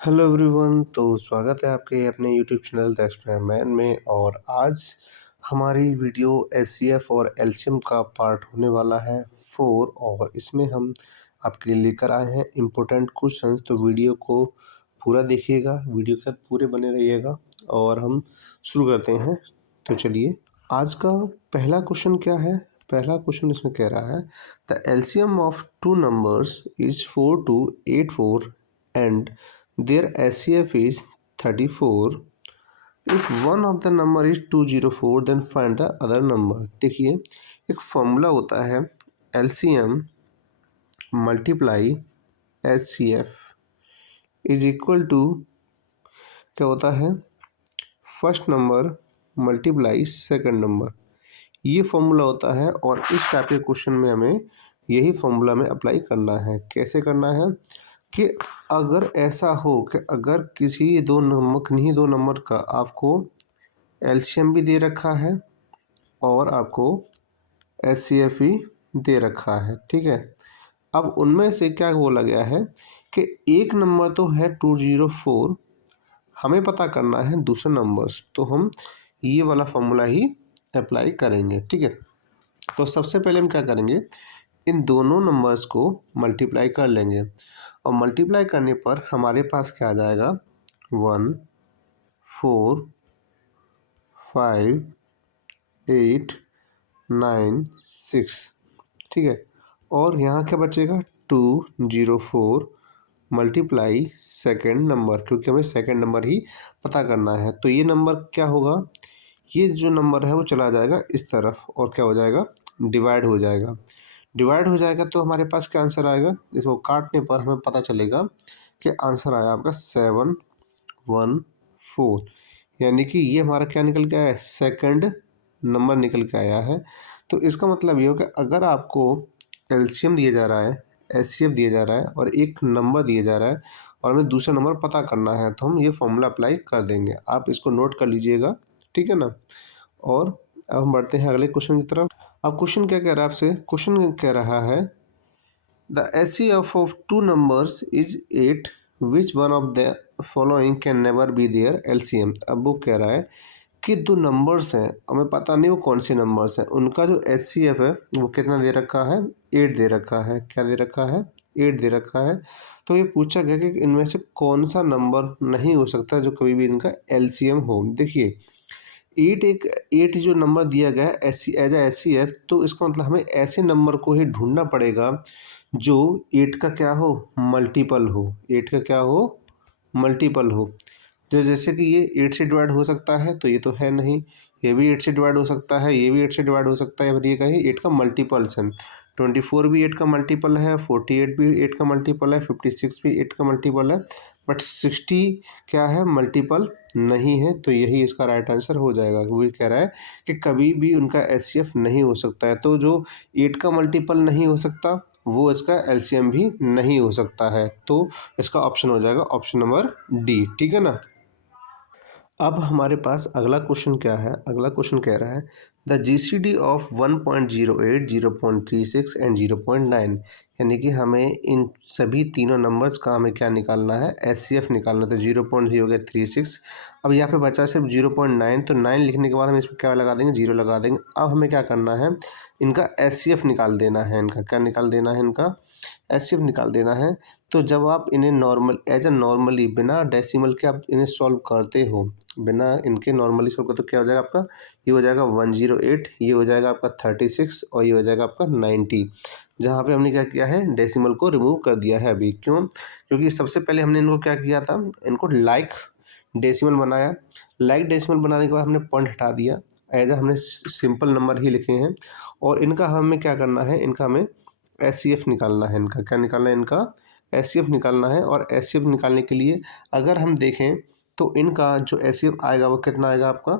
Hello everyone. तो स्वागत है आपके अपने यूट्यूब चैनल द एक्सपेरिमेंट में। और आज हमारी वीडियो एचसीएफ और एलसीएम का पार्ट होने वाला है 4। और इसमें हम आपके लिए लेकर आए हैं इम्पोर्टेंट क्वेश्चंस। तो वीडियो को पूरा देखिएगा, वीडियो के साथ पूरे बने रहिएगा और हम शुरू करते हैं। तो चलिए, आज का पहला क्वेश्चन क्या है। पहला क्वेश्चन इसमें कह रहा है the LCM of two numbers is 4284 and their HCF is 34. If one of the number is 204 then find the other number। देखिए, एक फॉर्मूला होता है LCM multiply HCF is equal to, क्या होता है, first number multiply second number. ये formula होता है और इस टाइप के क्वेश्चन में हमें यही फॉर्मूला में अप्लाई करना है। कैसे करना है कि अगर ऐसा हो कि अगर किन्हीं दो नंबर का आपको एलसीएम भी दे रखा है और आपको एचसीएफ भी दे रखा है, ठीक है। अब उनमें से क्या बोला गया है कि एक नंबर तो है 204, हमें पता करना है दूसरे नंबर्स, तो हम ये वाला फॉर्मूला ही अप्लाई करेंगे, ठीक है। तो सबसे पहले हम क्या करेंगे, इन दोनों नंबर्स को मल्टीप्लाई कर लेंगे और मल्टीप्लाई करने पर हमारे पास क्या आ जाएगा, 1 4 5 8 9 6, ठीक है। और यहाँ क्या बचेगा, 204 मल्टीप्लाई सेकेंड नंबर, क्योंकि हमें सेकेंड नंबर ही पता करना है। तो ये नंबर क्या होगा, ये जो नंबर है वो चला जाएगा इस तरफ और क्या हो जाएगा, डिवाइड हो जाएगा। डिवाइड हो जाएगा तो हमारे पास क्या आंसर आएगा, इसको काटने पर हमें पता चलेगा कि आंसर आया आपका 714। यानी कि ये हमारा क्या निकल के आया है, सेकंड नंबर निकल के आया है। तो इसका मतलब ये हो कि अगर आपको एलसीएम दिया जा रहा है, एचसीएफ दिया जा रहा है और एक नंबर दिया जा रहा है और हमें दूसरा नंबर पता करना है, तो हम ये फॉर्मूला अप्लाई कर देंगे। आप इसको नोट कर लीजिएगा, ठीक है ना। और अब हम बढ़ते हैं अगले क्वेश्चन की तरफ। अब क्वेश्चन क्या कह रहा है आपसे, क्वेश्चन कह रहा है द एचसीएफ of two numbers is 8, which one of the following can never be their एलसीएम। अब वो कह रहा है कि दो नंबर्स हैं, हमें पता नहीं वो कौन से नंबर्स हैं, उनका जो एचसीएफ है वो कितना दे रखा है, 8 दे रखा है। क्या दे रखा है, 8 दे रखा है। तो ये पूछा गया कि इनमें से कौन सा नंबर नहीं हो सकता जो कभी भी इनका एलसीएम हो। देखिए, 8 जो नंबर दिया गया है एज ए एचसीएफ, तो इसका मतलब हमें ऐसे नंबर को ही ढूंढना पड़ेगा जो 8 का क्या हो, मल्टीपल हो। 8 का क्या हो, मल्टीपल हो। तो जैसे कि ये 8 से डिवाइड हो सकता है, तो ये तो है नहीं। ये भी 8 से डिवाइड हो सकता है, ये भी 8 से डिवाइड हो सकता है, या फिर ये कहीं 8 का मल्टीपल्स है। 24 भी 8 का मल्टीपल है, 48 भी 8 का मल्टीपल है, 56 भी 8 का मल्टीपल है, बट 60 क्या है, मल्टीपल नहीं है। तो यही इसका राइट आंसर हो जाएगा। वो कह रहा है कि कभी भी उनका एचसीएफ नहीं हो सकता है। तो जो 8 का मल्टीपल नहीं हो सकता वो इसका एलसीएम भी नहीं हो सकता है। तो इसका ऑप्शन हो जाएगा ऑप्शन नंबर डी, ठीक है ना। अब हमारे पास अगला क्वेश्चन क्या है, अगला क्वेश्चन कह रहा है द जीसीडी ऑफ 1.08 0.36 एंड 0.9। यानी कि हमें इन सभी तीनों नंबर्स का हमें क्या निकालना है, एचसीएफ निकालना। तो 0.0 गया 36, अब यहाँ पे बचा सिर्फ 0.9, तो 9 लिखने के बाद हम इस पर क्या लगा देंगे, 0 लगा देंगे। अब हमें क्या करना है, इनका एचसीएफ निकाल देना है। इनका क्या निकाल देना है, इनका एचसीएफ निकाल देना है। तो जब आप इन्हें नॉर्मल एज ए नॉर्मली बिना डेसिमल के आप इन्हें सॉल्व करते हो, बिना इनके नॉर्मली सॉल्व करते, तो क्या हो जाएगा आपका, ये हो जाएगा 108, ये हो जाएगा आपका 36 और ये हो जाएगा आपका 90। जहाँ पे हमने क्या किया है, डेसिमल को रिमूव कर दिया है अभी। क्यों, क्योंकि सबसे पहले हमने इनको क्या किया था, इनको लाइक डेसिमल बनाया। लाइक डेसिमल बनाने के बाद हमने पॉइंट हटा दिया, एज ए हमने सिंपल नंबर ही लिखे हैं। और इनका हमें क्या करना है, इनका हमें एचसीएफ निकालना है। इनका क्या निकालना है, इनका एचसीएफ निकालना है। और एचसीएफ निकालने के लिए अगर हम देखें तो इनका जो एचसीएफ आएगा वो कितना आएगा आपका,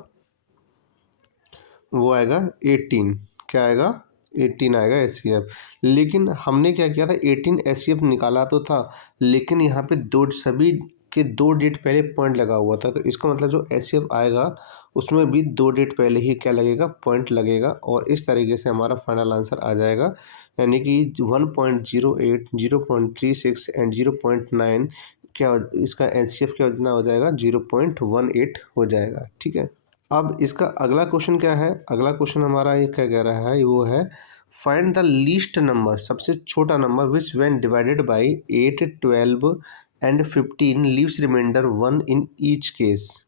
वो आएगा 18। क्या आएगा, 18 आएगा एचसीएफ। लेकिन हमने क्या किया था, 18 एचसीएफ निकाला तो था, लेकिन यहाँ पे सभी के 2 डेट पहले पॉइंट लगा हुआ था। तो इसका मतलब जो एचसीएफ आएगा उसमें भी 2 डेट पहले ही क्या लगेगा, पॉइंट लगेगा। और इस तरीके से हमारा फाइनल आंसर आ जाएगा। यानी कि 1.08 0.36 एंड 0.9 इसका एचसीएफ क्या कितना हो जाएगा, 0.18 हो जाएगा। ठीक है, अब इसका अगला क्वेश्चन क्या है, अगला क्वेश्चन हमारा ये क्या कह रहा है, वो है फाइंड द लीस्ट नंबर, सबसे छोटा number which when divided by 8, 12 and 15 leaves remainder 1 in each case,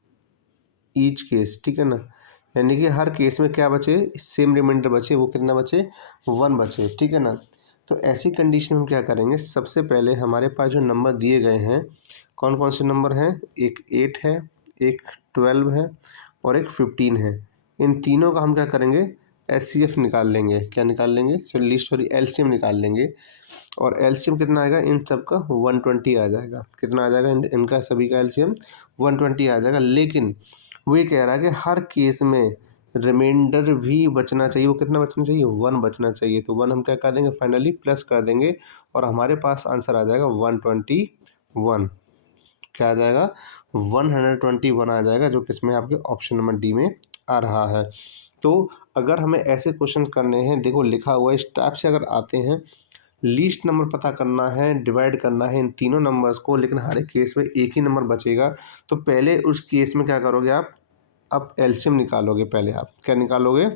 each case. ठीक है ना, यानी कि हर केस में क्या बचे, सेम रिमाइंडर बचे, वो कितना बचे, 1 बचे। ठीक है ना, तो ऐसी कंडीशन में हम क्या करेंगे, सबसे पहले हमारे पास जो नंबर दिए गए हैं, कौन कौन से नंबर हैं, एक 8 है, एक 12 है और एक 15 है। इन तीनों का हम क्या करेंगे, एचसीएफ निकाल लेंगे। क्या निकाल लेंगे, चलिए सॉरी एलसीएम निकाल लेंगे। और एलसीएम कितना आएगा, इन सब का 120 आ जाएगा। कितना आ जाएगा, इनका सभी का एलसीएम 120 आ जाएगा। लेकिन वो ये कह रहा है कि हर केस में रिमाइंडर भी बचना चाहिए। वो कितना बचना चाहिए, 1 बचना चाहिए। तो 1 हम क्या कर देंगे, फाइनली प्लस कर देंगे और हमारे पास आंसर आ जाएगा 121। क्या आ जाएगा, 121 आ जाएगा, जो किसमें आपके ऑप्शन नंबर डी में आ रहा है। तो अगर हमें ऐसे क्वेश्चन करने हैं, देखो लिखा हुआ इस टाइप से अगर आते हैं, लीस्ट नंबर पता करना है, डिवाइड करना है इन तीनों नंबर्स को, लेकिन हर एक केस में एक ही नंबर बचेगा, तो पहले उस केस में क्या करोगे आप एलसीएम निकालोगे। पहले आप क्या निकालोगे,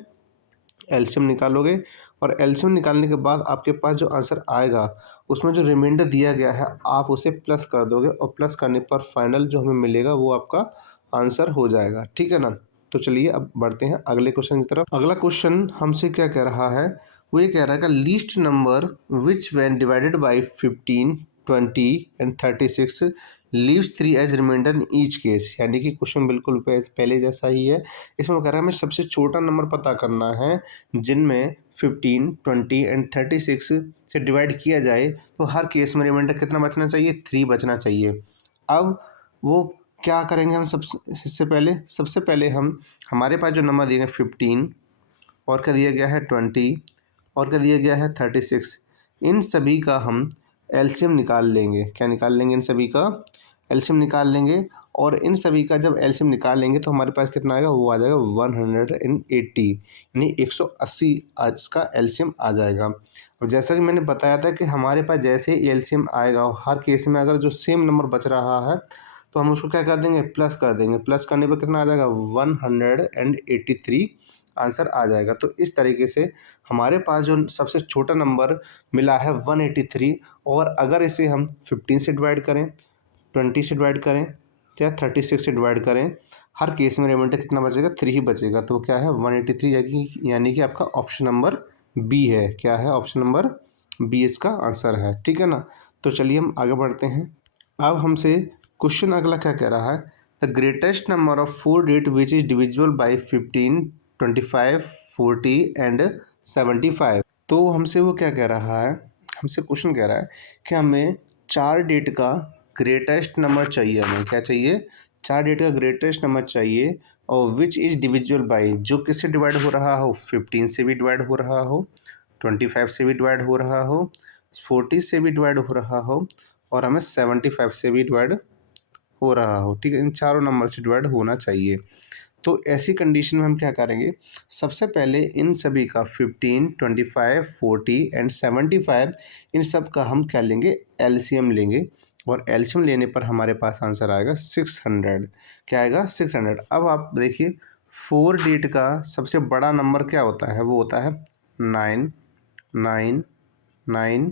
एलसीएम निकालोगे। और एलसीएम निकालने के बाद आपके पास जो आंसर आएगा, उसमें जो रिमाइंडर दिया गया है आप उसे प्लस कर दोगे, और प्लस करने पर फाइनल जो हमें मिलेगा वो आपका आंसर हो जाएगा। ठीक है ना, तो चलिए अब बढ़ते हैं अगले क्वेश्चन की तरफ। अगला क्वेश्चन हमसे क्या कह रहा है, वो ये कह रहा है कि least number which when divided by 15, 20 and 36 leaves 3 as remainder in each case. यानी कि क्वेश्चन बिल्कुल पहले जैसा ही है। इसमें वो कह रहा है हमें सबसे छोटा नंबर पता करना है जिनमें 15, 20 एंड 36 से डिवाइड किया जाए, तो हर केस में रिमाइंडर कितना बचना चाहिए, 3 बचना चाहिए। अब वो क्या करेंगे, हम सबसे पहले हम हमारे पास जो नंबर दिए गए 15 और क्या दिया गया है 20 और क्या दिया गया है 36, इन सभी का हम एलसीएम निकाल लेंगे। क्या निकाल लेंगे, इन सभी का एलसीएम निकाल लेंगे। और इन सभी का जब एलसीएम निकाल लेंगे तो हमारे पास कितना आएगा, वो आ जाएगा 180, यानी 180 इसका एलसीएम आ जाएगा। और जैसा कि मैंने बताया था कि हमारे पास जैसे ही एलसीएम आएगा, हर केस में अगर जो सेम नंबर बच रहा है तो हम उसको क्या कर देंगे, प्लस कर देंगे। प्लस करने पर कितना आ जाएगा, 183 आंसर आ जाएगा। तो इस तरीके से हमारे पास जो सबसे छोटा नंबर मिला है 183, और अगर इसे हम 15 से डिवाइड करें, 20 से डिवाइड करें या 36 से डिवाइड करें, हर केस में रिमाइंडर कितना बचेगा, 3 ही बचेगा। तो क्या है 183, यानी कि आपका ऑप्शन नंबर बी है। क्या है, ऑप्शन नंबर बी इसका आंसर है। ठीक है ना, तो चलिए हम आगे बढ़ते हैं। अब हमसे क्वेश्चन अगला क्या कह रहा है, the greatest number of 4 digit which is divisible by 15, 25, 40 and 75। तो हमसे वो क्या कह रहा है, हमसे क्वेश्चन कह रहा है कि हमें 4 डिजिट का ग्रेटेस्ट नंबर चाहिए। हमें क्या चाहिए, 4 डिजिट का ग्रेटेस्ट नंबर चाहिए, और विच इज डिविजिबल बाई, जो किससे डिवाइड हो रहा हो, 15 से भी डिवाइड हो रहा हो, 25 से भी डिवाइड हो रहा हो, 40 से भी डिवाइड हो रहा हो, और हमें 75 से भी डिवाइड हो रहा हो। ठीक है, इन चारों नंबर से डिवाइड होना चाहिए। तो ऐसी कंडीशन में हम क्या करेंगे, सबसे पहले इन सभी का 15, 25, 40 एंड 75, इन सब का हम क्या लेंगे, एलसीएम लेंगे। और एलसीएम लेने पर हमारे पास आंसर आएगा 600। क्या आएगा, 600। अब आप देखिए 4 डिजिट का सबसे बड़ा नंबर क्या होता है, वो होता है 9, 9, 9,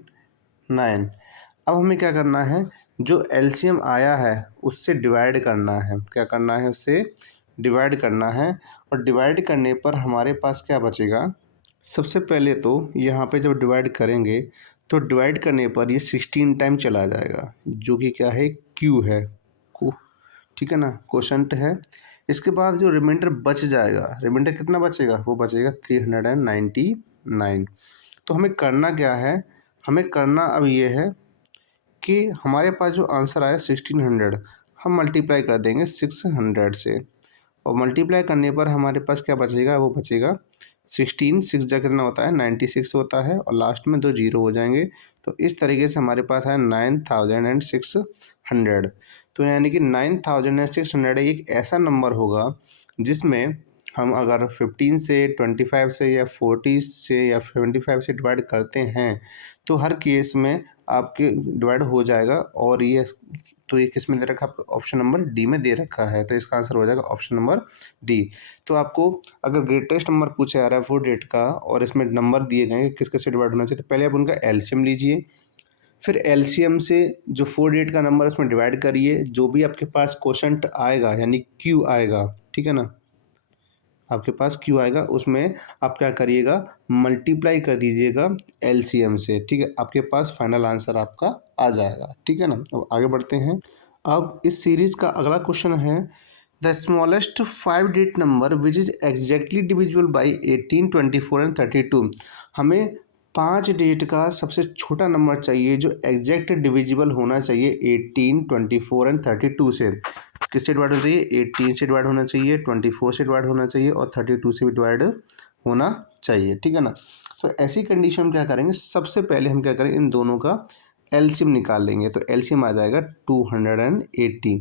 9। अब हमें क्या करना है, जो एलसीएम आया है उससे डिवाइड करना है। क्या करना है, उससे डिवाइड करना है। और डिवाइड करने पर हमारे पास क्या बचेगा, सबसे पहले तो यहाँ पे जब डिवाइड करेंगे तो डिवाइड करने पर ये 16 टाइम चला जाएगा, जो कि क्या है, क्यू है को। ठीक है ना, क्वोशंट है। इसके बाद जो रिमाइंडर बच जाएगा, रिमाइंडर कितना बचेगा, वो बचेगा 399। तो हमें करना क्या है, हमें करना अब ये है कि हमारे पास जो आंसर आया 1600, हम मल्टीप्लाई कर देंगे 600 से। और मल्टीप्लाई करने पर हमारे पास क्या बचेगा, वो बचेगा 16, 6 जा कितना होता है, 96 होता है, और लास्ट में 2 जीरो हो जाएंगे। तो इस तरीके से हमारे पास है 9600। तो यानी कि 9600 एक ऐसा नंबर होगा जिसमें हम अगर 15 से, 25 से या 40 से या 75 से डिवाइड करते हैं तो हर केस में आपके डिवाइड हो जाएगा। और ये तो ये किस में दे रखा है? ऑप्शन नंबर डी में दे रखा है, तो इसका आंसर हो जाएगा ऑप्शन नंबर डी। तो आपको अगर ग्रेटेस्ट नंबर पूछा जा रहा है 48 का और इसमें नंबर दिए गए हैं किस से डिवाइड होना चाहिए, तो पहले आप उनका एलसीएम लीजिए, फिर एलसीएम से जो 48 का नंबर उसमें डिवाइड करिए, जो भी आपके पास क्वोशंट आएगा यानी क्यू आएगा, ठीक है ना, आपके पास क्यू आएगा उसमें आप क्या करिएगा, मल्टीप्लाई कर दीजिएगा एलसीएम से, ठीक है, आपके पास फाइनल आंसर आपका आ जाएगा, ठीक है ना। अब आगे बढ़ते हैं। अब इस सीरीज का अगला क्वेश्चन है, the smallest 5 digit number which is exactly divisible by 18, 24 and 32। हमें 5 डिजिट का सबसे छोटा नंबर चाहिए जो एग्जैक्ट डिविजिबल होना चाहिए 18, 24 एंड 32 से। किससे डिवाइड होना चाहिए? 18 से डिवाइड होना चाहिए, 24 से डिवाइड होना चाहिए और 32 से भी डिवाइड होना चाहिए, ठीक है ना। तो ऐसी कंडीशन में क्या करेंगे, सबसे पहले हम क्या करेंगे, इन दोनों का एलसीएम निकाल लेंगे। तो एलसीएम आ जाएगा 280।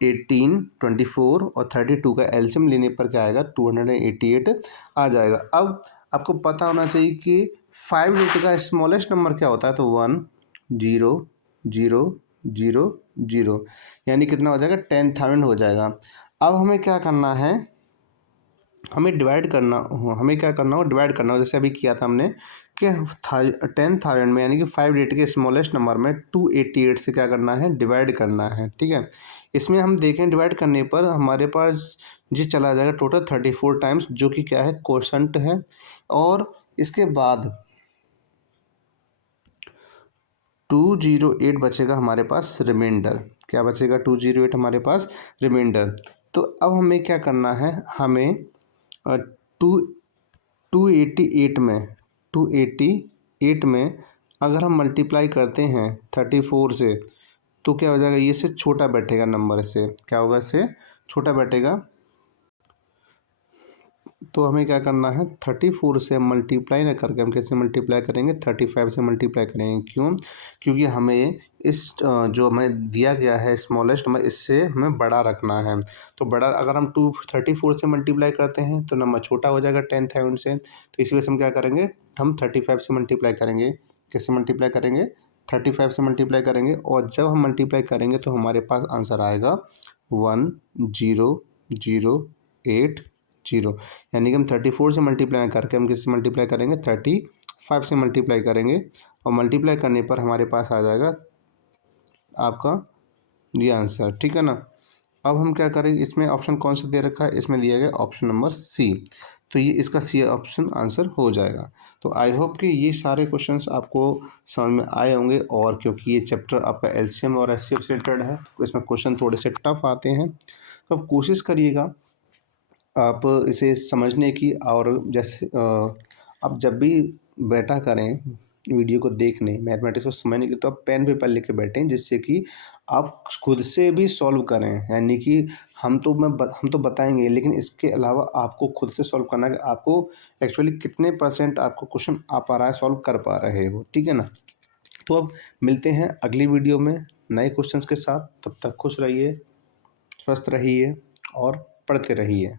18, 24 और 32 का एलसीएम लेने पर क्या आएगा, 288 आ जाएगा। अब आपको पता होना चाहिए कि 5 डिजिट का स्मॉलेस्ट नंबर क्या होता है, तो 1 0 0 0 0, यानी कितना हो जाएगा, 10,000 हो जाएगा। अब हमें क्या करना है, हमें डिवाइड करना हो, हमें क्या करना हो, डिवाइड करना हो, जैसे अभी किया था हमने कि 10,000 में यानी कि 5 डिजिट के स्मॉलेस्ट नंबर में 288 से क्या करना है, डिवाइड करना है, ठीक है। इसमें हम देखें डिवाइड करने पर हमारे पास जी चला जाएगा टोटल 34 टाइम्स, जो कि क्या है, क्वोशंट है। और इसके बाद 208 बचेगा हमारे पास रिमाइंडर। क्या बचेगा? 208 हमारे पास रिमाइंडर। तो अब हमें क्या करना है, हमें टू 288 में 288 में अगर हम मल्टीप्लाई करते हैं 34 से, तो क्या हो जाएगा, ये से छोटा बैठेगा नंबर, से क्या होगा, इससे छोटा बैठेगा। तो हमें क्या करना है, 34 से मल्टीप्लाई ना करके हम कैसे मल्टीप्लाई करेंगे, 35 से मल्टीप्लाई करेंगे। क्यों? क्योंकि हमें इस जो हमें दिया गया है स्मॉलेस्ट नंबर, इससे हमें बड़ा रखना है। तो बड़ा अगर हम 234 से मल्टीप्लाई करते हैं तो नंबर छोटा हो जाएगा 10,000 से। तो इसी वजह से हम क्या करेंगे, हम 35 से मल्टीप्लाई करेंगे। कैसे मल्टीप्लाई करेंगे, 35 से मल्टीप्लाई करेंगे, और जब हम मल्टीप्लाई करेंगे तो हमारे पास आंसर आएगा 10,080, यानी कि हम 34 से मल्टीप्लाई करके हम किससे मल्टीप्लाई करेंगे, 35 से मल्टीप्लाई करेंगे, और मल्टीप्लाई करने पर हमारे पास आ जाएगा आपका ये आंसर, ठीक है ना। अब हम क्या करेंगे, इसमें ऑप्शन कौन सा दे रखा है, इसमें दिया गया ऑप्शन नंबर सी। तो ये इसका सी ऑप्शन आंसर हो जाएगा। तो आई होप कि ये सारे क्वेश्चंस आपको समझ में आए होंगे, और क्योंकि ये चैप्टर आपका एलसीएम और एचसीएफ से रिलेटेड है तो इसमें क्वेश्चन थोड़े से टफ आते हैं, तो आप कोशिश करिएगा आप इसे समझने की। और जैसे आप जब भी बैठा करें वीडियो को देखने, मैथमेटिक्स को समझने की, तो आप पेन पेपर लेके बैठें, जिससे कि आप खुद से भी सॉल्व करें। यानी कि हम तो बताएंगे, लेकिन इसके अलावा आपको खुद से सॉल्व करना है कि आपको एक्चुअली कितने % आपको क्वेश्चन आ पा रहा है, सॉल्व कर पा रहे हो, ठीक है ना। तो अब मिलते हैं अगली वीडियो में नए क्वेश्चंस के साथ। तब तक खुश रहिए, स्वस्थ रहिए और पढ़ते रहिए।